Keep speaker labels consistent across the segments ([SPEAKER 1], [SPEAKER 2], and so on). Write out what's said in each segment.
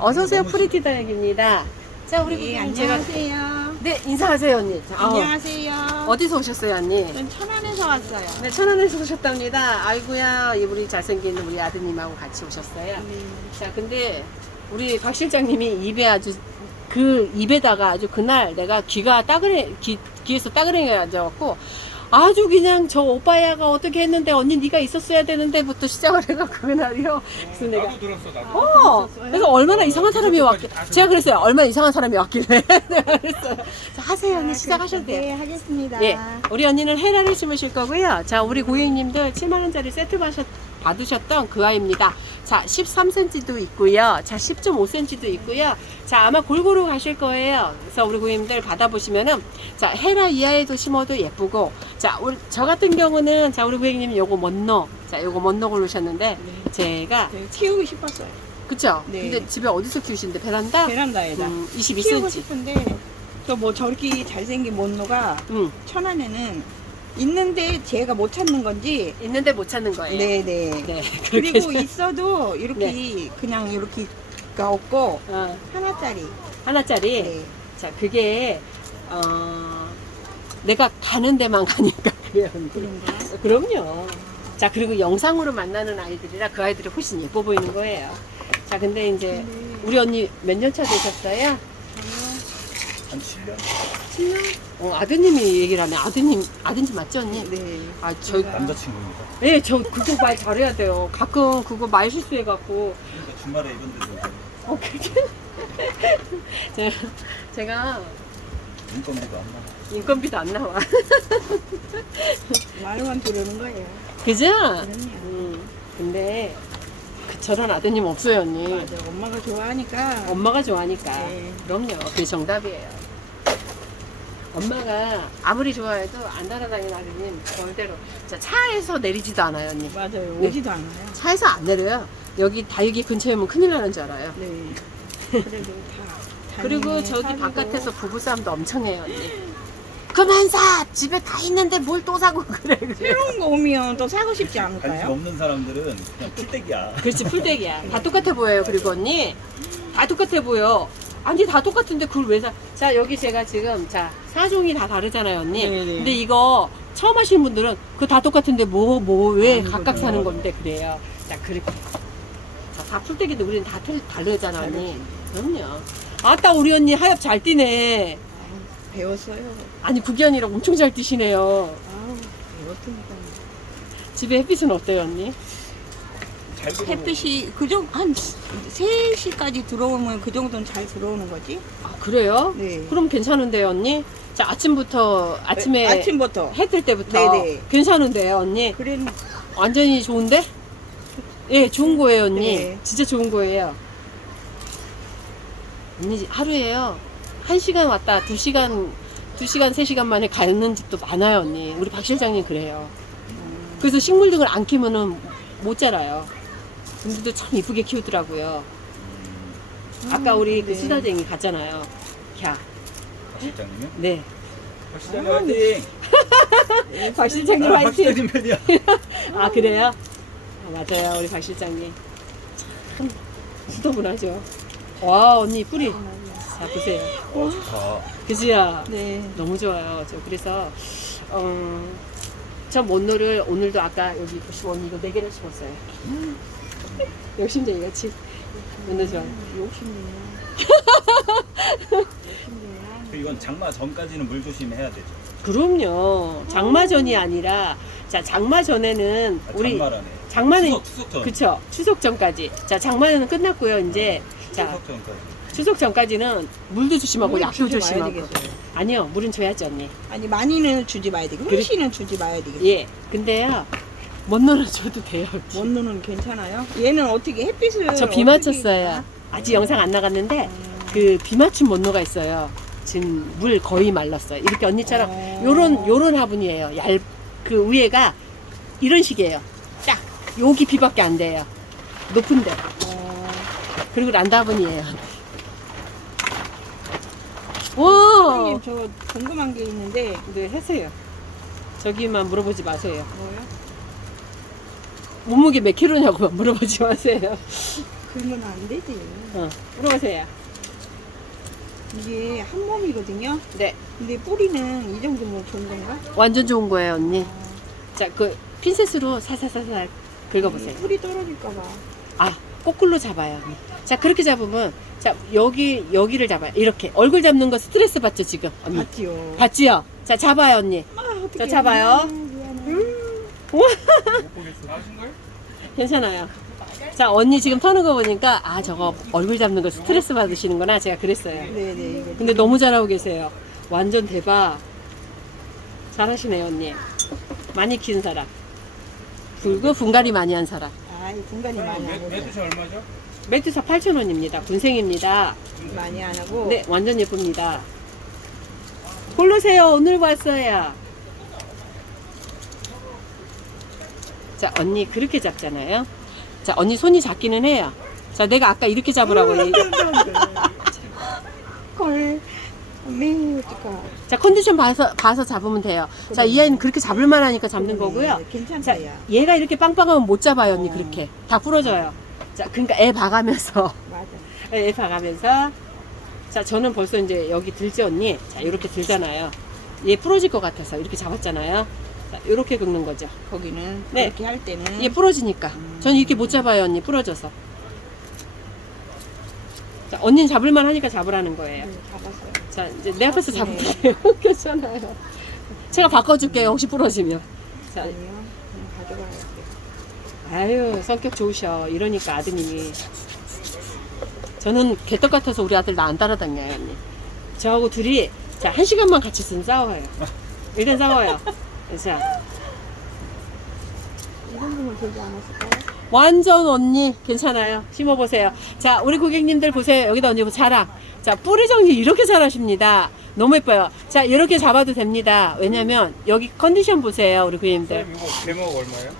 [SPEAKER 1] 어서 오세요,
[SPEAKER 2] 너무
[SPEAKER 1] 프리티다역입니다. 자, 우리
[SPEAKER 3] 네,
[SPEAKER 1] 제가.
[SPEAKER 3] 안녕하세요.
[SPEAKER 1] 네, 인사하세요, 언니. 자, 어,
[SPEAKER 3] 안녕하세요.
[SPEAKER 1] 어디서 오셨어요, 언니?
[SPEAKER 3] 전 천안에서 왔어요.
[SPEAKER 1] 네, 천안에서 오셨답니다. 아이고야, 이 우리 잘생긴 우리 아드님하고 같이 오셨어요.
[SPEAKER 3] 네.
[SPEAKER 1] 자, 근데 우리 박 실장님이 입에 아주 그 입에다가 아주 그날 내가 귀가 따그레 귀 귀에서 따그랭이 앉아갖고 아주 그냥 저 오빠야가 어떻게 했는데 언니 네가 있었어야 되는데부터 시작을 해가 그날이요. 그래서 내가
[SPEAKER 2] 나도 들었어 나도.
[SPEAKER 1] 어, 그래서 얼마나 이상한 사람이 왔길 제가 그랬어요. 얼마나 이상한 사람이 왔길래 내가 그랬어요. 자, 하세요, 언니 시작하셔도 돼요.
[SPEAKER 3] 네, 하겠습니다.
[SPEAKER 1] 예, 우리 언니는 헤라를 심으실 거고요. 자, 우리 고객님들 7만 원짜리 세트 받으셨, 받으셨던 그 아이입니다. 자, 13cm도 있고요. 자, 10.5cm도 있고요. 자, 아마 골고루 가실 거예요. 그래서 우리 고객님들 받아보시면은 자, 헤라 이하에도 심어도 예쁘고 자, 우리, 저 같은 경우는 자, 우리 고객님 요거 먼노. 자, 요거 먼노 고르셨는데 제가
[SPEAKER 3] 네, 키우고 싶었어요.
[SPEAKER 1] 그쵸?
[SPEAKER 3] 네.
[SPEAKER 1] 근데 집에 어디서 키우신데 베란다?
[SPEAKER 3] 베란다에다.
[SPEAKER 1] 음,
[SPEAKER 3] 키우고
[SPEAKER 1] 22cm.
[SPEAKER 3] 싶은데 또 뭐 저렇게 잘생긴 못노가
[SPEAKER 1] 음,
[SPEAKER 3] 천안에는 있는데 제가 못 찾는 건지
[SPEAKER 1] 있는데 못 찾는 거예요.
[SPEAKER 3] 네네.
[SPEAKER 1] 네, 그렇게
[SPEAKER 3] 그리고 있어도 이렇게 그냥 이렇게가 없고
[SPEAKER 1] 어,
[SPEAKER 3] 하나짜리.
[SPEAKER 1] 하나짜리.
[SPEAKER 3] 네.
[SPEAKER 1] 자, 그게 어, 내가 가는 데만 가니까 그래요. 언니.
[SPEAKER 3] 그런가?
[SPEAKER 1] 그럼요. 자, 그리고 영상으로 만나는 아이들이라 그 아이들이 훨씬 예뻐 보이는 거예요. 자, 근데 이제
[SPEAKER 3] 네.
[SPEAKER 1] 우리 언니 몇 년 차 되셨어요?
[SPEAKER 2] 한 7년?
[SPEAKER 1] 7년? 어, 아드님이 얘기를 하네. 아드님, 아드님 맞죠, 언니?
[SPEAKER 3] 네.
[SPEAKER 1] 아, 저,
[SPEAKER 2] 남자친구입니다.
[SPEAKER 1] 예, 저 그거 말 잘해야 돼요. 가끔 그거 말 실수해갖고.
[SPEAKER 2] 그러니까 주말에 이런 데서
[SPEAKER 1] 어, 그게. 제가, 제가
[SPEAKER 2] 인건비도 안 나와.
[SPEAKER 1] 인건비도 안 나와.
[SPEAKER 3] 말만 들으는 거예요.
[SPEAKER 1] 그죠?
[SPEAKER 3] 그럼요.
[SPEAKER 1] 음, 근데 그 저런 아드님 없어요, 언니.
[SPEAKER 3] 맞아. 엄마가 좋아하니까.
[SPEAKER 1] 엄마가 좋아하니까.
[SPEAKER 3] 네.
[SPEAKER 1] 그럼요. 그게 정답이에요. 엄마가 아무리 좋아해도 안 따라다니는 아드님 절대로. 자, 차에서 내리지도 않아요, 언니.
[SPEAKER 3] 맞아요.
[SPEAKER 1] 네.
[SPEAKER 3] 오지도 않아요.
[SPEAKER 1] 차에서 안 내려요. 여기 다육이 근처에 오면 큰일 나는 줄 알아요.
[SPEAKER 3] 네. 그래도 다.
[SPEAKER 1] 그리고 저기
[SPEAKER 3] 사람이고.
[SPEAKER 1] 바깥에서 부부싸움도 엄청 해요, 언니. 그만 사! 집에 다 있는데 뭘 또 사고 그래, 그래.
[SPEAKER 3] 새로운 거 오면 또 사고 싶지
[SPEAKER 2] 관심
[SPEAKER 3] 않을까요?
[SPEAKER 2] 없는 사람들은 그냥 풀떼기야.
[SPEAKER 1] 그렇지, 풀떼기야. 다 똑같아 보여요, 그리고 언니. 다 똑같아 보여. 아니, 다 똑같은데 그걸 왜 사? 자, 여기 제가 지금, 자, 사종이 다 다르잖아요, 언니.
[SPEAKER 3] 네네.
[SPEAKER 1] 근데 이거 처음 하시는 분들은 그거 다 똑같은데 뭐, 뭐, 왜
[SPEAKER 3] 아,
[SPEAKER 1] 각각
[SPEAKER 2] 그거죠.
[SPEAKER 1] 사는 건데, 그래요. 자, 그렇게. 자, 다 풀떼기인데 우리는 다 틀, 다르잖아, 언니. 그럼요. 아따, 우리 언니 하엽 잘 뛰네.
[SPEAKER 3] 배웠어요.
[SPEAKER 1] 아니, 국연이랑 엄청 잘 뛰시네요.
[SPEAKER 3] 아우, 배웠으니까.
[SPEAKER 1] 집에 햇빛은 어때요, 언니?
[SPEAKER 3] 햇빛이 그정 한 3시까지 들어오면 그 정도는 잘 들어오는 거지?
[SPEAKER 1] 아, 그래요?
[SPEAKER 3] 네.
[SPEAKER 1] 그럼 괜찮은데요, 언니? 자, 아침부터, 아침에
[SPEAKER 3] 아침부터.
[SPEAKER 1] 해 뜰 때부터
[SPEAKER 3] 네네.
[SPEAKER 1] 괜찮은데요, 언니?
[SPEAKER 3] 그래
[SPEAKER 1] 완전히 좋은데? 예, 좋은 거예요, 언니.
[SPEAKER 3] 네.
[SPEAKER 1] 진짜 좋은 거예요. 언니, 하루에요. 한 시간 왔다, 두 시간, 두 시간, 세 시간 만에 가는 집도 많아요, 언니. 우리 박 실장님 그래요. 그래서 식물 등을 안 키우면은 못 자라요. 근데도 참 이쁘게 키우더라고요. 아까 우리 그
[SPEAKER 3] 네.
[SPEAKER 1] 수다쟁이 갔잖아요. 캬.
[SPEAKER 2] 실장님요?
[SPEAKER 1] 네.
[SPEAKER 2] 박 실장님 화이팅!
[SPEAKER 1] 박 실장님
[SPEAKER 2] 아,
[SPEAKER 1] 화이팅!
[SPEAKER 2] 박실장님 편이야.
[SPEAKER 1] 아 그래요? 아, 맞아요 우리 박 실장님 참 수더분하죠 와 언니 뿌리 자 보세요
[SPEAKER 2] 어, 좋다.
[SPEAKER 1] 그지야
[SPEAKER 3] 네.
[SPEAKER 1] 너무 좋아요 저 그래서 어, 저 못노를 오늘도 아까 여기 보시면 언니 이거 네 개를 심었어요 욕심쟁이 같이 못노 좋아
[SPEAKER 3] 욕심이야.
[SPEAKER 2] 이건 장마 전까지는 물 조심해야 되죠.
[SPEAKER 1] 그럼요 장마전이 아니라 자 장마 전에는
[SPEAKER 2] 아,
[SPEAKER 1] 우리
[SPEAKER 2] 장마라네.
[SPEAKER 1] 장마는
[SPEAKER 2] 추석, 추석 전.
[SPEAKER 1] 그쵸 추석 전까지 자 장마는 끝났고요 이제 자
[SPEAKER 2] 추석 전까지.
[SPEAKER 1] 추석 전까지는 물도 조심하고
[SPEAKER 3] 물
[SPEAKER 1] 약도
[SPEAKER 3] 주지
[SPEAKER 1] 조심하고
[SPEAKER 3] 말아야겠어요.
[SPEAKER 1] 아니요 물은 줘야지 언니
[SPEAKER 3] 아니 많이는 주지 마야 되고
[SPEAKER 1] 그래.
[SPEAKER 3] 훨씬은 주지 마야 되겠어.
[SPEAKER 1] 예 근데요 먼 노는 줘도 돼요
[SPEAKER 3] 원노는 괜찮아요? 얘는 어떻게 햇빛을
[SPEAKER 1] 저 비 맞췄어요? 아직 영상 안 나갔는데
[SPEAKER 3] 음.
[SPEAKER 1] 그비 맞춤 먼노가 있어요. 지금 물 거의 말랐어요. 이렇게 언니처럼
[SPEAKER 3] 어.
[SPEAKER 1] 요런 요런 화분이에요. 얇 그 위에가 이런 식이에요. 딱! 여기 비밖에 안 돼요. 높은데.
[SPEAKER 3] 어,
[SPEAKER 1] 그리고 란다분이에요. 와
[SPEAKER 3] 선생님 저 궁금한 게 있는데
[SPEAKER 1] 네 하세요. 저기만 물어보지 마세요.
[SPEAKER 3] 뭐요?
[SPEAKER 1] 몸무게 몇 킬로냐고만 물어보지 마세요.
[SPEAKER 3] 그러면 안 되지.
[SPEAKER 1] 어, 물어보세요.
[SPEAKER 3] 이게 한 몸이거든요.
[SPEAKER 1] 네,
[SPEAKER 3] 근데 뿌리는 이 정도면 좋은 건가?
[SPEAKER 1] 완전 좋은 거예요, 언니. 자, 그 핀셋으로 살살살살 긁어보세요.
[SPEAKER 3] 뿌리 떨어질까봐.
[SPEAKER 1] 아, 거꾸로 잡아요. 언니. 자, 그렇게 잡으면 자 여기 여기를 잡아요. 이렇게 얼굴 잡는 거 스트레스 받죠 지금, 언니.
[SPEAKER 3] 맞지요.
[SPEAKER 1] 봤지요? 자, 잡아요, 언니.
[SPEAKER 3] 아, 어떡해.
[SPEAKER 1] 자, 잡아요.
[SPEAKER 3] 미안해.
[SPEAKER 1] 괜찮아요. 자, 언니 지금 터는 거 보니까 아 저거 얼굴 잡는 거 스트레스 받으시는구나. 제가 그랬어요.
[SPEAKER 3] 네네. 이거
[SPEAKER 1] 근데 너무 잘하고 계세요. 완전 대박. 잘하시네요, 언니. 많이 키운 사람. 굵고 분갈이 많이 한 사람.
[SPEAKER 3] 아, 이 분간이 많이 안 하고.
[SPEAKER 2] 매두시 얼마죠?
[SPEAKER 1] 매트사 8,000원입니다. 군생입니다.
[SPEAKER 3] 많이 안 하고.
[SPEAKER 1] 네, 완전 예쁩니다. 고르세요. 오늘 왔어요. 자, 언니 그렇게 잡잖아요. 자, 언니 손이 작기는 해요. 자, 내가 아까 이렇게 잡으라고. 해.
[SPEAKER 3] 헐. 매 어떡하.
[SPEAKER 1] 자, 컨디션 봐서, 봐서 잡으면 돼요. 자, 이 아이는 그렇게 잡을 만하니까 잡는 거고요.
[SPEAKER 3] 네,
[SPEAKER 1] 자,
[SPEAKER 3] 괜찮다, 야.
[SPEAKER 1] 얘가 이렇게 빵빵하면 못 잡아요, 언니,
[SPEAKER 3] 어.
[SPEAKER 1] 그렇게. 다 부러져요. 자, 그러니까 애 봐가면서.
[SPEAKER 3] 맞아.
[SPEAKER 1] 애 봐가면서. 자, 저는 벌써 이제 여기 들지, 언니? 자, 이렇게 들잖아요. 얘 부러질 것 같아서 이렇게 잡았잖아요. 자, 이렇게 긁는 거죠.
[SPEAKER 3] 거기는
[SPEAKER 1] 네.
[SPEAKER 3] 그렇게 할 때는
[SPEAKER 1] 얘 부러지니까. 저는 이렇게 못 잡아요, 언니. 부러져서. 자, 언니는 잡을만 하니까 잡으라는 거예요.
[SPEAKER 3] 네, 잡았어요.
[SPEAKER 1] 자, 이제 내 앞에서 잡을게요. 괜찮아요. 제가 바꿔줄게요, 혹시 부러지면. 자,
[SPEAKER 3] 아니요. 그냥 가져가야
[SPEAKER 1] 아유, 성격 좋으셔. 이러니까 아드님이. 저는 개떡 같아서 우리 아들 나 안 따라다녀요, 언니. 저하고 둘이, 자, 한 시간만 같이 있으면 싸워요. 일단 싸워요. 자,
[SPEAKER 3] 이 정도면 되지 않았을까요?
[SPEAKER 1] 완전 언니 괜찮아요. 심어보세요. 자, 우리 고객님들 보세요. 여기다 언니 자랑. 자, 뿌리 정리 이렇게 잘하십니다. 너무 예뻐요. 자, 이렇게 잡아도 됩니다. 왜냐면 여기 컨디션 보세요, 우리 고객님들.
[SPEAKER 2] 이거 제목 얼마예요?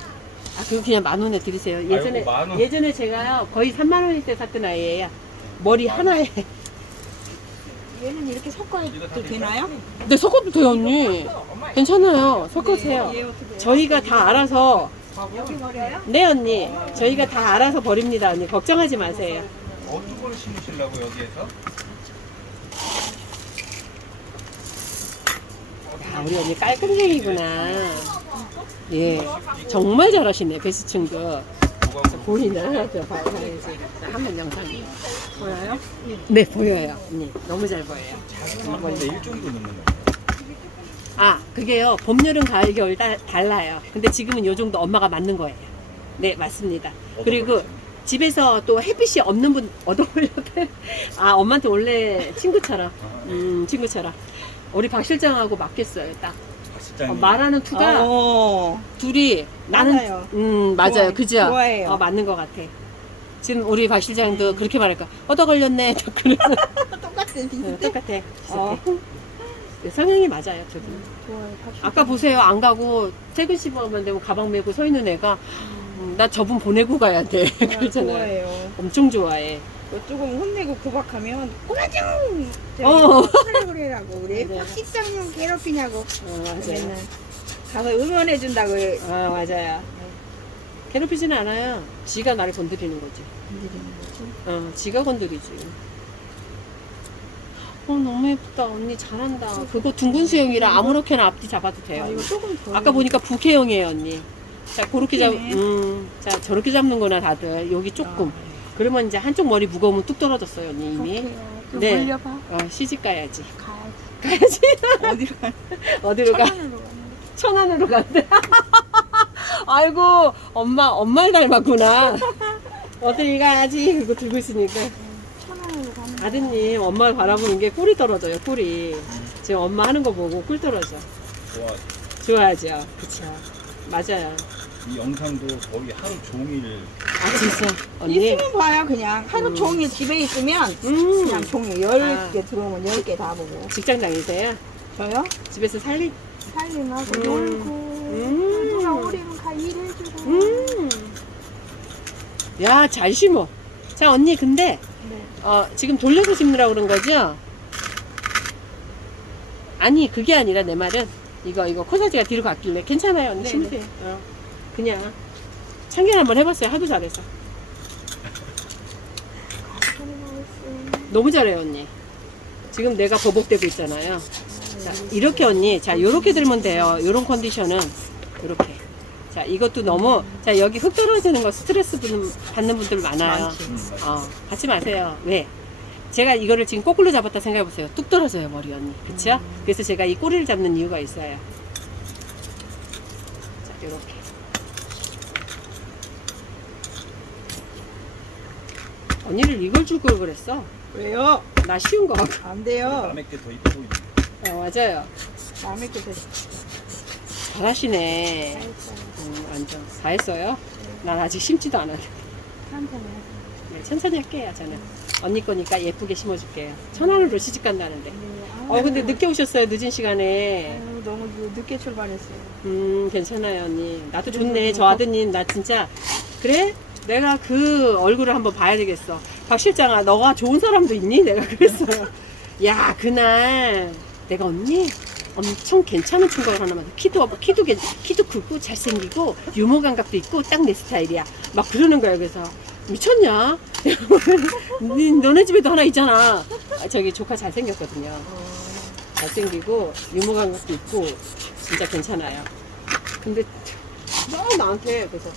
[SPEAKER 1] 아, 그거 그냥 만 원에 드리세요. 예전에
[SPEAKER 2] 아이고, 만 원.
[SPEAKER 1] 예전에 제가요 거의 3만 원일 때 샀던 아이예요. 머리 하나에.
[SPEAKER 3] 얘는 이렇게 섞어도 되나요?
[SPEAKER 1] 네, 섞어도 돼요, 언니. 괜찮아요. 섞으세요.
[SPEAKER 3] 해요?
[SPEAKER 1] 저희가 다 알아서
[SPEAKER 3] 여기 버려요?
[SPEAKER 1] 네 언니 저희가 다 알아서 버립니다 언니 걱정하지 마세요
[SPEAKER 2] 어떤 걸 심으시려고 여기에서?
[SPEAKER 1] 야 우리 언니 깔끔쟁이구나 예 정말 잘하시네 베스친구
[SPEAKER 2] 뭐가
[SPEAKER 1] 보이나 저 봐야지 한번 영상 보여요? 네 보여요. 언니 너무 잘 보여요.
[SPEAKER 2] 작은 건데 일 정도 넣는 거예요?
[SPEAKER 1] 아 그게요. 봄 여름 가을 겨울 다, 달라요. 근데 지금은 요 정도 엄마가 맞는 거예요. 네 맞습니다. 그리고 집에서 또 햇빛이 없는 분 얻어 올려대. 아 엄마한테 원래 친구처럼. 음 친구처럼. 우리 박 실장하고 맞겠어요 딱.
[SPEAKER 2] 박
[SPEAKER 1] 어,
[SPEAKER 2] 실장님.
[SPEAKER 1] 말하는 투가
[SPEAKER 3] 어.
[SPEAKER 1] 둘이 나는
[SPEAKER 3] 맞아요.
[SPEAKER 1] 음 맞아요.
[SPEAKER 3] 좋아요.
[SPEAKER 1] 그죠?
[SPEAKER 3] 좋아해요.
[SPEAKER 1] 어 맞는 것 같아 지금 우리 박 실장도 그렇게 말할까 얻어 걸렸네 또 그래서
[SPEAKER 3] 똑같은
[SPEAKER 1] 어,
[SPEAKER 3] 비슷해?
[SPEAKER 1] 똑같아 비슷해
[SPEAKER 3] 어.
[SPEAKER 1] 네, 성향이 맞아요 둘이
[SPEAKER 3] 좋아요. 박수.
[SPEAKER 1] 아까 보세요 안 가고 퇴근 시간만 되면 가방 메고 서 있는 애가 음, 나 저분 보내고 가야 돼
[SPEAKER 3] 아,
[SPEAKER 1] 그러잖아요
[SPEAKER 3] 좋아해요.
[SPEAKER 1] 엄청 좋아해
[SPEAKER 3] 뭐 조금 혼내고 구박하면 꼬마 좀!
[SPEAKER 1] 어.
[SPEAKER 3] 하라 그래라고 우리
[SPEAKER 1] 맞아요.
[SPEAKER 3] 식상용 괴롭히냐고
[SPEAKER 1] 어, 맞아요
[SPEAKER 3] 그러면 가서 응원해준다고
[SPEAKER 1] 아 맞아요 괴롭히지는 않아요 지가 나를 건드리는 거지
[SPEAKER 3] 건드리는 거지.
[SPEAKER 1] 어, 지가 건드리지. 어, 너무 예쁘다. 언니 잘한다. 그거 둥근 수영이라 아무렇게나 앞뒤 잡아도
[SPEAKER 3] 아,
[SPEAKER 1] 돼요.
[SPEAKER 3] 이거 조금 더.
[SPEAKER 1] 아까 보니까 부캐형이에요, 언니. 자, 그렇게 잡,
[SPEAKER 3] 부캐네.
[SPEAKER 1] 음, 자, 저렇게 잡는구나, 다들. 여기 조금.
[SPEAKER 3] 아,
[SPEAKER 1] 그러면 이제 한쪽 머리 무거우면 뚝 떨어졌어요, 언니, 이미.
[SPEAKER 3] 좀
[SPEAKER 1] 네.
[SPEAKER 3] 물려봐.
[SPEAKER 1] 어, 시집 가야지.
[SPEAKER 3] 가야지.
[SPEAKER 1] 가야지.
[SPEAKER 3] 어디로 가?
[SPEAKER 1] 어디로 가?
[SPEAKER 3] 천안으로 가는
[SPEAKER 1] 천안으로 간대. 아이고, 엄마, 엄마를 닮았구나. 어디 가야지. 그거 들고 있으니까.
[SPEAKER 3] 천안으로 가는 거.
[SPEAKER 1] 아드님 엄마 바라보는 게 꿀이 떨어져요 꿀이 지금 엄마 하는 거 보고 꿀 떨어져
[SPEAKER 2] 좋아
[SPEAKER 1] 좋아하죠 그쵸 맞아요
[SPEAKER 2] 이 영상도 거의 하루 종일
[SPEAKER 1] 아 진짜 언니
[SPEAKER 3] 있으면 봐요 그냥 하루
[SPEAKER 1] 음.
[SPEAKER 3] 종일 집에 있으면
[SPEAKER 1] 음
[SPEAKER 3] 그냥 종일
[SPEAKER 1] 아.
[SPEAKER 3] 10개 들어오면 10개 다 보고
[SPEAKER 1] 직장 다니세요
[SPEAKER 3] 저요?
[SPEAKER 1] 집에서 살리
[SPEAKER 3] 살림하고
[SPEAKER 1] 음.
[SPEAKER 3] 놀고
[SPEAKER 1] 음.
[SPEAKER 3] 오리면 가 일해주고
[SPEAKER 1] 음 야 잘 심어 자 언니 근데
[SPEAKER 3] 네.
[SPEAKER 1] 어 지금 돌려서 심으라고 그런 거죠 아니 그게 아니라 내 말은 이거 이거 코사지가 뒤로 갔길래 괜찮아요 언니
[SPEAKER 3] 네,
[SPEAKER 1] 심으세요 어, 그냥 참견 한번 해봤어요 하도 잘해서 너무 잘해요 언니. 지금 내가 버벅대고 있잖아요. 자 이렇게 언니, 자 요렇게 들면 돼요. 요런 컨디션은 요렇게. 자 이것도 너무 자 여기 흙 떨어지는 거 스트레스 분- 받는 분들 많아요.
[SPEAKER 3] 많지.
[SPEAKER 1] 어 하지 마세요. 왜? 제가 이거를 지금 거꾸로 잡았다 생각해 보세요. 뚝 떨어져요 머리 언니. 그렇죠? 그래서 제가 이 꼬리를 잡는 이유가 있어요. 자 요렇게. 언니를 이걸 줄 걸 그랬어.
[SPEAKER 4] 왜요?
[SPEAKER 1] 나 쉬운 거.
[SPEAKER 4] 안 돼요.
[SPEAKER 2] 남의 게더 이뻐 보이네.
[SPEAKER 1] 어, 맞아요.
[SPEAKER 4] 남의 게 돼.
[SPEAKER 1] 잘하시네. 음, 완전. 다 했어요? 난 아직 심지도 않았는데.
[SPEAKER 4] 천천히
[SPEAKER 1] 네, 천천히 할게요, 저는. 언니 거니까 예쁘게 심어줄게요. 천안으로 시집 간다는데. 어, 근데 늦게 오셨어요, 늦은 시간에.
[SPEAKER 4] 너무 늦게 출발했어요.
[SPEAKER 1] 음, 괜찮아요, 언니. 나도
[SPEAKER 4] 그래서
[SPEAKER 1] 좋네. 뭐저 아드님, 나 진짜. 그래? 내가 그 얼굴을 한번 봐야 되겠어. 박 실장아, 너가 좋은 사람도 있니? 내가 그랬어요. 야, 그날 내가 언니 엄청 괜찮은 총각을 하나 만났어. 키도, 키도, 괜- 키도 크고 잘생기고 유머 감각도 있고 딱 내 스타일이야. 막 그러는 거야. 그래서 미쳤냐? 니- 너네 집에도 하나 있잖아. 아, 저기 조카 잘생겼거든요. 잘생기고 유머 감각도 있고 진짜 괜찮아요. 근데 너 나한테 그래서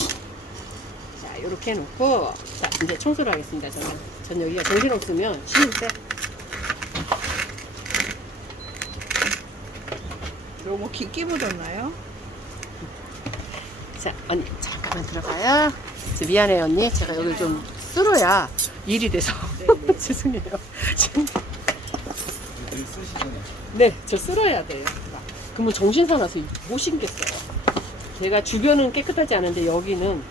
[SPEAKER 1] 자 이렇게 해놓고 자 이제 청소를 하겠습니다. 저는 전 여기가 정신 없으면 쉬는 때
[SPEAKER 4] 너무 깊게 묻었나요?
[SPEAKER 1] 자, 언니, 잠깐만 들어가요. 저 미안해요, 언니. 제가 여기 좀 쓸어야 일이 돼서. 죄송해요. 지금,
[SPEAKER 2] 늘 쓰시잖아요.
[SPEAKER 1] 네, 저 쓸어야 돼요. 그러면 정신 사나서 못 신겠어요. 제가 주변은 깨끗하지 않은데 여기는.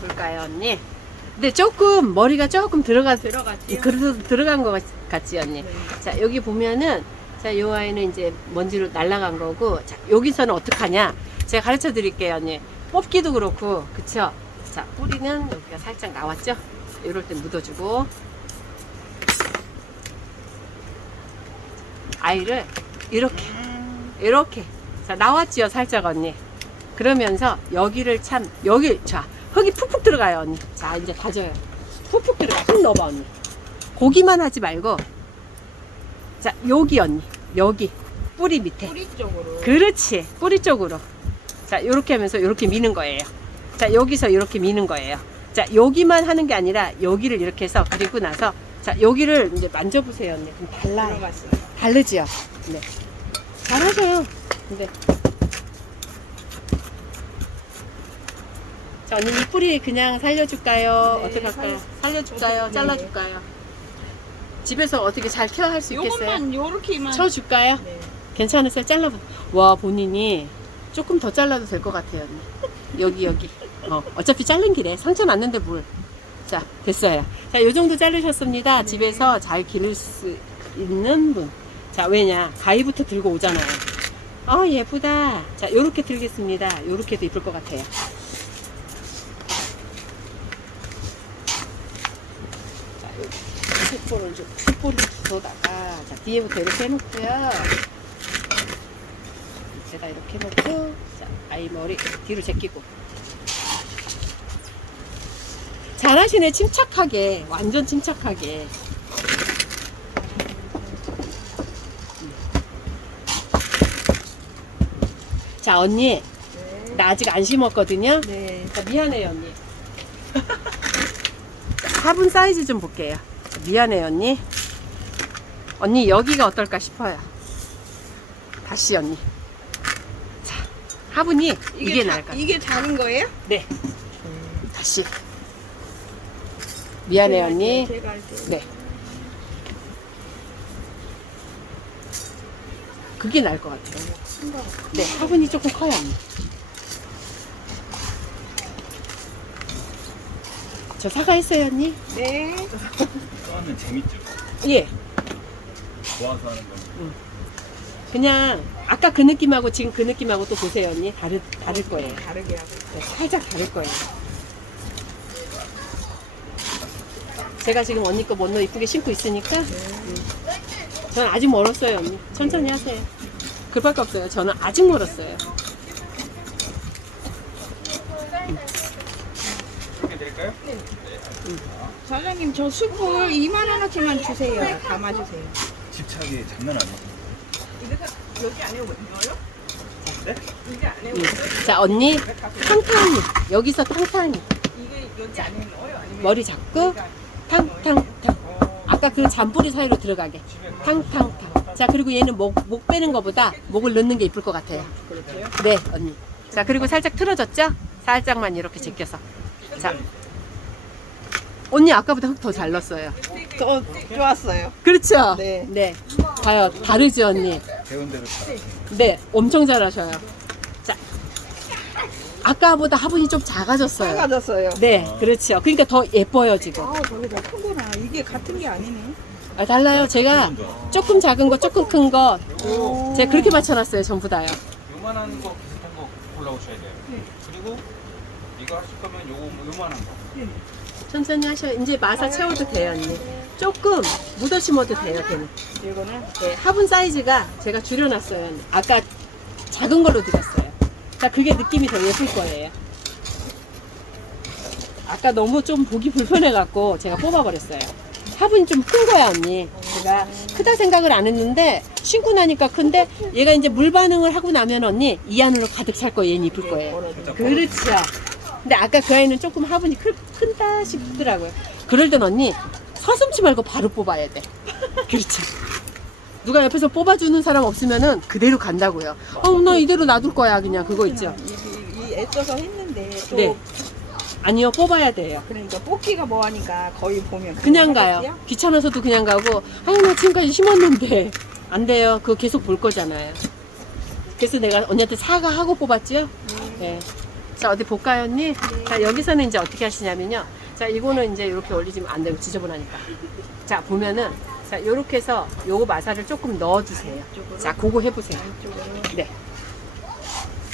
[SPEAKER 1] 볼까요, 언니? 근데 조금, 머리가 조금 들어가,
[SPEAKER 4] 들어갔지요?
[SPEAKER 1] 그래도 들어간 것 같- 같지, 언니? 자, 여기 보면은, 자, 요 아이는 이제 먼지로 날아간 거고, 자, 여기서는 어떡하냐? 제가 가르쳐 드릴게요, 언니. 뽑기도 그렇고, 그쵸? 자, 뿌리는 여기가 살짝 나왔죠? 이럴 때 묻어주고, 아이를 이렇게, 이렇게. 자, 나왔지요, 살짝 언니. 그러면서 여기를 참, 여기, 자, 흙이 푹푹 들어가요, 언니. 자, 이제 다져요. 푹푹 들어가. 흙 넣어봐, 언니. 고기만 하지 말고, 자, 여기 언니. 여기. 뿌리 밑에.
[SPEAKER 4] 뿌리 쪽으로.
[SPEAKER 1] 그렇지. 뿌리 쪽으로. 자, 요렇게 하면서 요렇게 미는 거예요. 자, 여기서 이렇게 미는 거예요. 자, 여기만 하는 게 아니라 여기를 이렇게 해서 그리고 나서 자, 여기를 이제 만져보세요, 언니. 그럼 달라요.
[SPEAKER 4] 들어갔어요.
[SPEAKER 1] 다르지요? 네. 잘하셔요. 근데. 자, 언니 이 뿌리 그냥 살려줄까요?
[SPEAKER 4] 네,
[SPEAKER 1] 어떻게 할까요?
[SPEAKER 4] 살-
[SPEAKER 1] 살려줄까요?
[SPEAKER 4] 어떻게-
[SPEAKER 1] 잘라줄까요? 집에서 어떻게 잘 케어할 수 있겠어요?
[SPEAKER 4] 요것만 요렇게만.
[SPEAKER 1] 쳐 줄까요?
[SPEAKER 4] 네.
[SPEAKER 1] 괜찮으세요? 잘라봐. 와, 본인이 조금 더 잘라도 될 것 같아요. 언니. 여기, 여기. 어, 어차피 자른 길에 상처 났는데 뭘. 자, 됐어요. 자, 요 정도 자르셨습니다. 집에서 잘 기를 수 있는 분. 자, 왜냐. 가위부터 들고 오잖아요. 아, 예쁘다. 자, 요렇게 들겠습니다. 요렇게도 이쁠 것 같아요. 자, 여기 숯볼을 좀, 숯볼을 주워다가, 자, 뒤에부터 이렇게 해놓고요. 제가 이렇게 해놓고, 자, 아이 머리 뒤로 제끼고. 잘하시네, 침착하게. 완전 침착하게. 자, 언니.
[SPEAKER 4] 네.
[SPEAKER 1] 나 아직 안 심었거든요.
[SPEAKER 4] 네.
[SPEAKER 1] 자, 미안해요, 언니. 자, 화분 사이즈 좀 볼게요. 자, 미안해요, 언니. 언니, 여기가 어떨까 싶어요. 다시, 언니. 자, 화분이 이게,
[SPEAKER 4] 자-
[SPEAKER 1] 나을 것 같아요.
[SPEAKER 4] 이게 작은 거예요?
[SPEAKER 1] 네. 다시. 미안해요,
[SPEAKER 4] 제가
[SPEAKER 1] 언니.
[SPEAKER 4] 제가.
[SPEAKER 1] 네. 그게 나을 것 같아요. 네, 화분이 조금 커요, 언니. 저 사과 했어요, 언니?
[SPEAKER 4] 네.
[SPEAKER 2] 써하면 재밌죠.
[SPEAKER 1] 예.
[SPEAKER 2] 좋아서 하는 건.
[SPEAKER 1] 그냥 아까 그 느낌하고 지금 그 느낌하고 또 보세요, 언니. 다르, 다를 거예요.
[SPEAKER 4] 다르게 하고.
[SPEAKER 1] 네, 살짝 다를 거예요. 제가 지금 언니 거 먼저 이쁘게 신고 있으니까 음. 저는 아직 멀었어요, 언니. 천천히 하세요. 급할 거 없어요. 저는 아직 멀었어요.
[SPEAKER 2] 소개 드릴까요? 네.
[SPEAKER 4] 사장님 저 숯불 2만 원어치만 주세요. 담아주세요.
[SPEAKER 2] 집착이 장난
[SPEAKER 4] 안에 뭐?
[SPEAKER 2] 네?
[SPEAKER 4] 이게 안에
[SPEAKER 1] 음. 자 언니 탕탕이 여기서 탕탕이?
[SPEAKER 4] 아니면
[SPEAKER 1] 머리 잡고 탕탕탕 아까 그 잔뿌리 사이로 들어가게 탕탕탕 자 그리고 얘는 목, 목 빼는 것보다 목을 넣는 게 이쁠 것 같아요? 네 언니 자 그리고 살짝 틀어졌죠 살짝만 이렇게 제껴서 자 언니 아까보다 흙 더 잘 넣었어요
[SPEAKER 4] 더 좋았어요.
[SPEAKER 1] 그렇죠
[SPEAKER 4] 네.
[SPEAKER 1] 네 봐요 다르지 언니
[SPEAKER 2] 배운 대로 잘.
[SPEAKER 1] 네 엄청 잘하셔요 자 아까보다 화분이 좀 작아졌어요
[SPEAKER 4] 작아졌어요.
[SPEAKER 1] 네 그렇죠 그러니까 더 예뻐요 지금
[SPEAKER 4] 아 저게 더 크구나. 이게 같은 게 아니네.
[SPEAKER 1] 아, 달라요 제가 조금 작은 거 조금 큰거
[SPEAKER 4] 오.
[SPEAKER 1] 제가 그렇게 맞춰놨어요 전부 다요
[SPEAKER 5] 요만한 거 비슷한 거 골라오셔야 돼요. 그리고 이거 하실 거면 요거 요만한 거.
[SPEAKER 1] 천천히 하셔요 이제 마사 채워도 돼요 언니. 조금 묻어 심어도 돼요 걔는.
[SPEAKER 4] 이거는?
[SPEAKER 1] 네, 화분 사이즈가 제가 줄여놨어요 언니. 아까 작은 걸로 드렸어요. 자 그게 느낌이 더 예쁠 거예요. 아까 너무 좀 보기 불편해갖고 제가 뽑아버렸어요. 화분이 좀 큰 거야 언니. 제가 크다 생각을 안 했는데 신고 나니까 큰데 얘가 이제 물 반응을 하고 나면 언니 이 안으로 가득 찰 거예요. 얘는 이쁠 거예요. 그렇죠. 근데 아까 그 아이는 조금 화분이 크, 큰다 싶더라고요. 그럴 땐 언니 서슴지 말고 바로 뽑아야 돼. 그렇죠. 누가 옆에서 뽑아주는 사람 없으면은 그대로 간다고요. 어, 나 이대로 놔둘 거야. 그냥 그거 있죠.
[SPEAKER 4] 이, 이, 이 애써서 했는데 또
[SPEAKER 1] 네. 아니요, 뽑아야 돼요.
[SPEAKER 4] 그러니까 뽑기가 뭐하니까 거의 보면
[SPEAKER 1] 그냥 가요.
[SPEAKER 4] 하겠지요?
[SPEAKER 1] 귀찮아서도 그냥 가고, 아유, 나 지금까지 심었는데. 안 돼요. 그거 계속 볼 거잖아요. 그래서 내가 언니한테 사과하고 뽑았지요? 네. 자, 어디 볼까요, 언니? 자, 여기서는 이제 어떻게 하시냐면요. 자, 이거는 이제 이렇게 올리시면 안 되고 지저분하니까. 자, 보면은, 자, 요렇게 해서 요거 마사를 조금 넣어주세요. 자, 그거 해보세요. 네.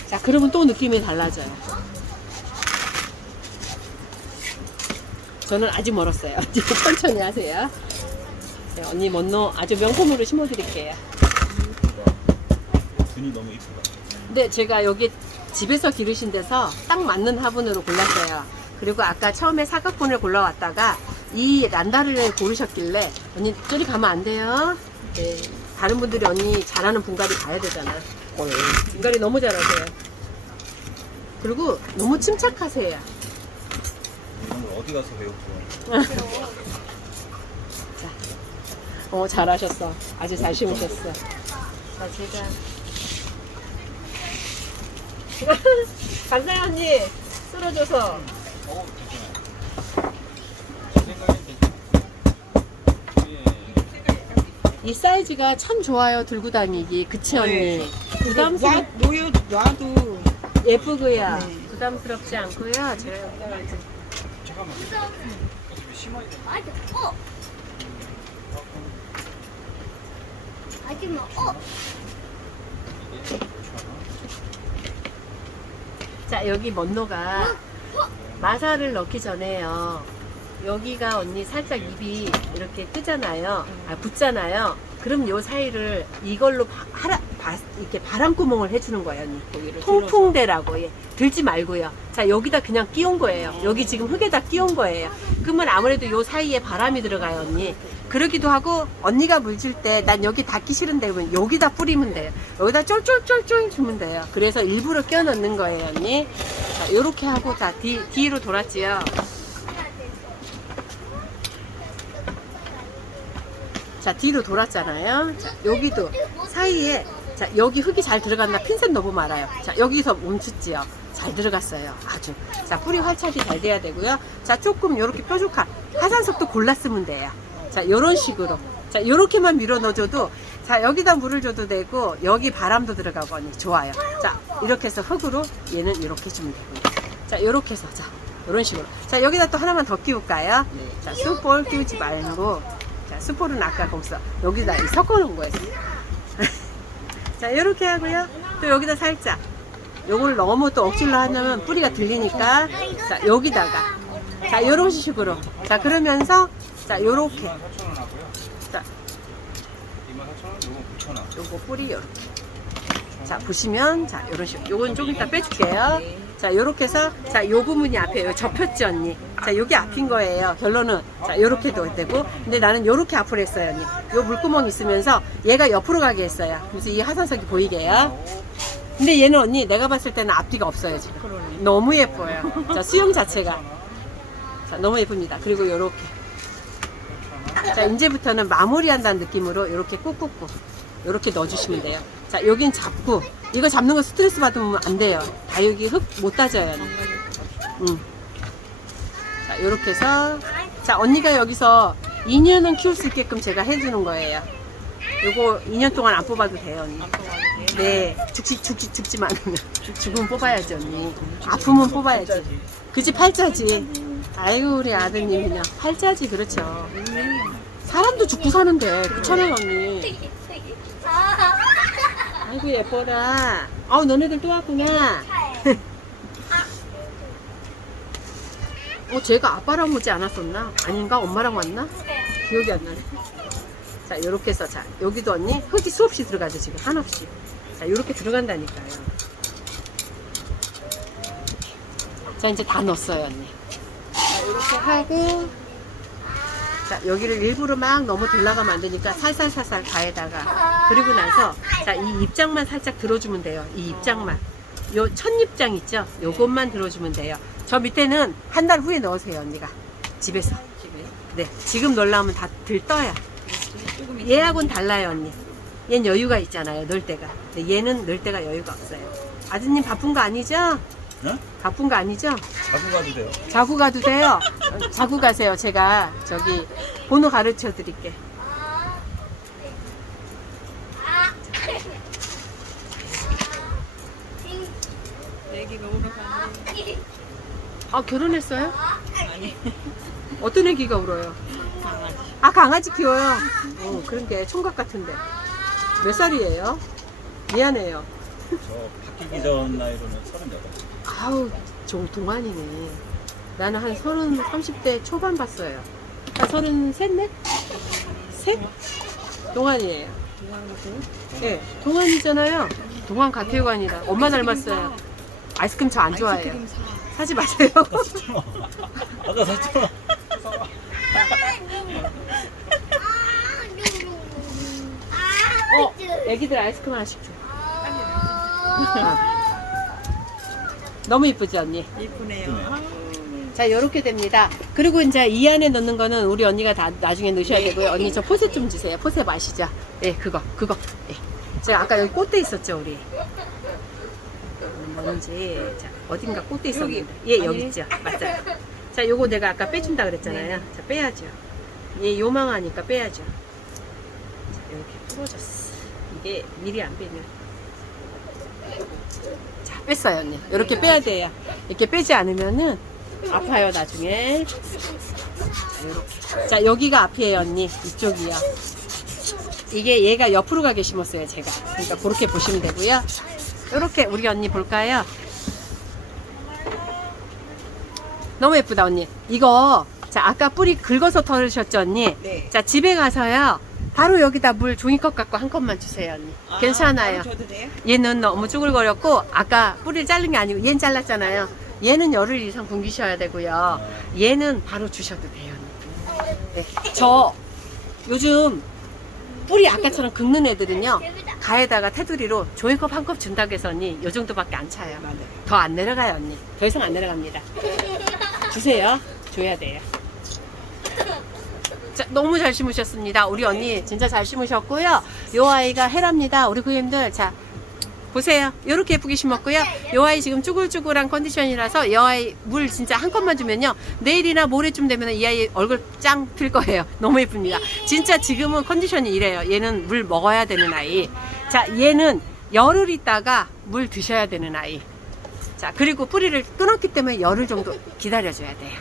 [SPEAKER 1] 자, 그러면 또 느낌이 달라져요. 저는 아직 멀었어요. 천천히 하세요. 네, 언니 먼노 아주 명품으로 심어드릴게요.
[SPEAKER 2] 눈이 너무 이쁘다.
[SPEAKER 1] 근데 제가 여기 집에서 기르신 데서 딱 맞는 화분으로 골랐어요. 그리고 아까 처음에 사각분을 골라왔다가 이 란다를 고르셨길래 언니 저리 가면 안 돼요. 네, 다른 분들이 언니 잘하는 분갈이 가야 되잖아. 분갈이 너무 잘하세요. 그리고 너무 침착하세요.
[SPEAKER 2] 어디 가서 배웠어?
[SPEAKER 1] 어 잘하셨어. 아주 잘 심으셨어. 자 제가 감사해요 언니 쓸어줘서.
[SPEAKER 5] 어.
[SPEAKER 1] 이 사이즈가 참 좋아요 들고 다니기 그치 언니
[SPEAKER 4] 네.
[SPEAKER 1] 부담스럽
[SPEAKER 4] 놔, 놓여, 놔도
[SPEAKER 1] 예쁘고요
[SPEAKER 4] 네.
[SPEAKER 1] 부담스럽지 않고요 제가 여기다가 이제
[SPEAKER 5] 잠깐만. 어차피 심어야 돼.
[SPEAKER 1] 자 여기 먼노가 마사를 넣기 전에요. 여기가 언니 살짝 입이 이렇게 뜨잖아요. 아 붙잖아요. 그럼 요 사이를 이걸로 바, 하라, 바, 이렇게 바람구멍을 해주는 거예요 언니. 통풍대라고 예. 들지 말고요. 자 여기다 그냥 끼운 거예요. 여기 지금 흙에다 끼운 거예요. 그러면 아무래도 요 사이에 바람이 들어가요 언니. 그러기도 하고 언니가 물 줄 때 난 여기 닿기 싫은데 그러면 여기다 뿌리면 돼요. 여기다 쫄쫄쫄쫄 주면 돼요. 그래서 일부러 껴 넣는 거예요 언니. 자 요렇게 하고 자 뒤, 뒤로 돌았지요. 자 뒤로 돌았잖아요. 자 여기도 사이에 자 여기 흙이 잘 들어갔나 핀셋 넣으면 알아요. 자 여기서 멈췄지요. 잘 들어갔어요. 아주. 자 뿌리 활착이 잘 돼야 되고요. 자 조금 요렇게 뾰족한 화산석도 골라 쓰면 돼요. 자 요런 식으로. 자 요렇게만 밀어 넣어줘도 자 여기다 물을 줘도 되고 여기 바람도 들어가고 언니 좋아요. 자 이렇게 해서 흙으로 얘는 이렇게 주면 되고요. 자 요렇게 해서. 자 요런 식으로. 자 여기다 또 하나만 더 끼울까요? 자 쑥볼 끼우지 말고. 자, 수포는 아까 거기서 여기다 섞어 놓은 거예요. 자, 이렇게 하고요. 또 여기다 살짝. 요걸 너무 또 억지로 하냐면 뿌리가 들리니까. 자, 여기다가. 자, 요런 식으로. 자, 그러면서, 자, 요렇게.
[SPEAKER 5] 2만 4천 원 하고요.
[SPEAKER 1] 자,
[SPEAKER 5] 2만 4천 원, 요거 9천 원.
[SPEAKER 1] 요거 뿌리 요렇게. 자, 보시면, 자, 요런 식으로. 요건 좀 이따 빼줄게요. 자, 요렇게 해서, 자, 요 부분이 앞에, 요 접혔지, 언니. 자, 요게 앞인 거예요. 결론은. 자, 요렇게도 되고. 근데 나는 요렇게 앞으로 했어요, 언니. 요 물구멍 있으면서 얘가 옆으로 가게 했어요. 그래서 이 하산석이 보이게요. 근데 얘는 언니, 내가 봤을 때는 앞뒤가 없어요, 지금. 너무 예뻐요. 자, 수영 자체가. 자, 너무 예쁩니다. 그리고 요렇게. 자, 이제부터는 마무리한다는 느낌으로 이렇게 꾹꾹꾹 이렇게 넣어주시면 돼요. 자, 여긴 잡고 이거 잡는 거 스트레스 받으면 안 돼요. 다 여기 흙못 따져요. 음. 자, 이렇게 해서 자, 언니가 여기서 2년은 키울 수 있게끔 제가 해주는 거예요. 요거 2년 동안 안 뽑아도 돼요, 언니. 네, 죽지, 죽지, 죽지만. 죽으면 뽑아야지, 언니. 아프면 뽑아야지. 그지, 팔자지. 아이고, 우리 아드님 그냥 팔자지, 그렇죠. 사람도 죽고 사는데, 그렇잖아요, 언니. 아이고, 예뻐라. 아우, 너네들 또 왔구나. 어, 쟤가 아빠랑 오지 않았었나? 아닌가? 엄마랑 왔나? 기억이 안 나네. 자, 요렇게 해서, 자, 여기도 언니, 흙이 수없이 들어가죠, 지금. 한없이. 자, 요렇게 들어간다니까요. 자, 이제 다 넣었어요, 언니. 자, 요렇게 하고, 자, 여기를 일부러 막 너무 들나가면 안 되니까 살살살살 가에다가. 그리고 나서, 자, 이 입장만 살짝 들어주면 돼요. 이 입장만. 요 첫 입장 있죠? 요것만 들어주면 돼요. 저 밑에는 한 달 후에 넣으세요, 언니가. 집에서. 네, 지금 넣으려면 다 들떠야. 얘하고는 달라요, 언니. 얘는 여유가 있잖아요, 넣을 때가. 근데 얘는 넣을 때가 여유가 없어요. 아드님 바쁜 거 아니죠?
[SPEAKER 2] 네?
[SPEAKER 1] 바쁜 거 아니죠?
[SPEAKER 2] 자꾸 가도 돼요.
[SPEAKER 1] 자고 가도 돼요. 어, 자고 가세요. 제가 저기 번호 가르쳐 드릴게.
[SPEAKER 3] 애기가 울어가네.
[SPEAKER 1] 아 결혼했어요?
[SPEAKER 3] 아니.
[SPEAKER 1] 어떤 애기가 울어요?
[SPEAKER 3] 강아지.
[SPEAKER 1] 아 강아지 키워요. 어 그런 게 총각 같은데 몇 살이에요? 미안해요.
[SPEAKER 2] 저 바뀌기 전 나이로는 38.
[SPEAKER 1] 아우 좀 동안이네. 나는 한 서른 30대 초반 봤어요. 한 서른 셋네? 셋? 동안이에요. 예, 동안이잖아요. 동안 아니라 엄마 닮았어요. 아이스크림 저 안 좋아해요.
[SPEAKER 3] 아이스크림 사.
[SPEAKER 1] 사지 마세요.
[SPEAKER 2] 아까 샀잖아.
[SPEAKER 1] 어, 애기들 아이스크림 하나씩 줘. 너무 이쁘지 언니?
[SPEAKER 3] 이쁘네요.
[SPEAKER 1] 자, 요렇게 됩니다. 그리고 이제 이 안에 넣는 거는 우리 언니가 다 나중에 넣으셔야 되고요. 언니 저 포셋 좀 주세요. 포셋 마시죠. 예, 그거, 그거. 예. 제가 아까 여기 꽃대 있었죠, 우리. 음, 뭔지, 자, 어딘가 꽃대 있었는데. 예, 여기 있죠. 맞아요. 자, 요거 내가 아까 빼준다 그랬잖아요. 자, 빼야죠. 얘 요망하니까 빼야죠. 자, 이렇게 풀어졌어. 이게 미리 안 빼면. 자, 뺐어요, 언니. 이렇게 빼야 돼요. 이렇게 빼지 않으면은 아파요, 나중에. 자, 요렇게. 자, 여기가 앞이에요, 언니. 이쪽이요. 이게 얘가 옆으로 가게 심었어요, 제가. 그러니까 그렇게 보시면 되고요. 이렇게 우리 언니 볼까요? 너무 예쁘다, 언니. 이거, 자, 아까 뿌리 긁어서 털으셨죠, 언니?
[SPEAKER 3] 네.
[SPEAKER 1] 자, 집에 가서요. 바로 여기다 물 종이컵 갖고 한 컵만 주세요, 언니. 괜찮아요.
[SPEAKER 3] 아, 돼요?
[SPEAKER 1] 얘는 너무 쭈글거렸고 아까 뿌리를 자른 게 아니고 얘는 잘랐잖아요. 얘는 열흘 이상 굶기셔야 되고요. 얘는 바로 주셔도 돼요. 네. 저 요즘 뿌리 아까처럼 긁는 애들은요. 가에다가 테두리로 종이컵 한 컵 준다고 해서 언니 요 정도밖에 안
[SPEAKER 3] 차요.
[SPEAKER 1] 더 안 내려가요 언니. 더 이상 안 내려갑니다. 주세요. 줘야 돼요. 자, 너무 잘 심으셨습니다. 우리 언니 진짜 잘 심으셨고요. 요 아이가 헤랍니다. 우리 고객님들 자 보세요. 이렇게 예쁘게 심었고요. 요 아이 지금 쭈글쭈글한 컨디션이라서 이 아이 물 진짜 한 컵만 주면요. 내일이나 모레쯤 되면 이 아이 얼굴 짱 필 거예요. 너무 예쁩니다. 진짜 지금은 컨디션이 이래요. 얘는 물 먹어야 되는 아이. 자, 얘는 열흘 있다가 물 드셔야 되는 아이. 자, 그리고 뿌리를 끊었기 때문에 열흘 정도 기다려줘야 돼요.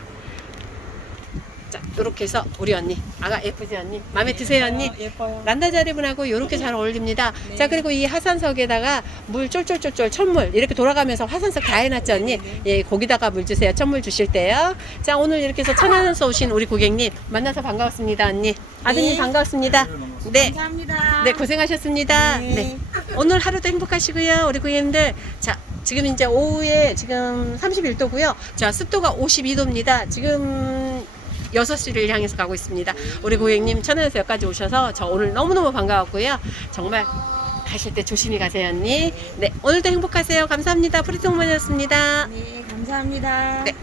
[SPEAKER 1] 자, 이렇게 해서 우리 언니. 아가 예쁘지 언니? 마음에 드세요 언니?
[SPEAKER 3] 어, 예뻐요.
[SPEAKER 1] 란다자리분하고 이렇게 잘 어울립니다. 자 그리고 이 화산석에다가 물 쫄쫄쫄쫄 천물 이렇게 돌아가면서 화산석 다 해놨죠 언니? 예 거기다가 물 주세요. 천물 주실 때요. 자 오늘 이렇게 해서 천안에서 오신 우리 고객님 만나서 반가웠습니다 언니. 아드님
[SPEAKER 3] 네.
[SPEAKER 1] 반가웠습니다. 네.
[SPEAKER 3] 감사합니다.
[SPEAKER 1] 네 고생하셨습니다.
[SPEAKER 3] 네.
[SPEAKER 1] 네 오늘 하루도 행복하시고요 우리 고객님들. 자 지금 이제 오후에 지금 31도고요. 자, 습도가 52도입니다. 지금 6시를 향해서 가고 있습니다. 우리 고객님 천안에서 여기까지 오셔서 저 오늘 너무너무 반가웠고요. 정말 가실 때 조심히 가세요, 언니. 네, 오늘도 행복하세요. 감사합니다. 프리통만이었습니다.
[SPEAKER 3] 네, 감사합니다.
[SPEAKER 1] 네.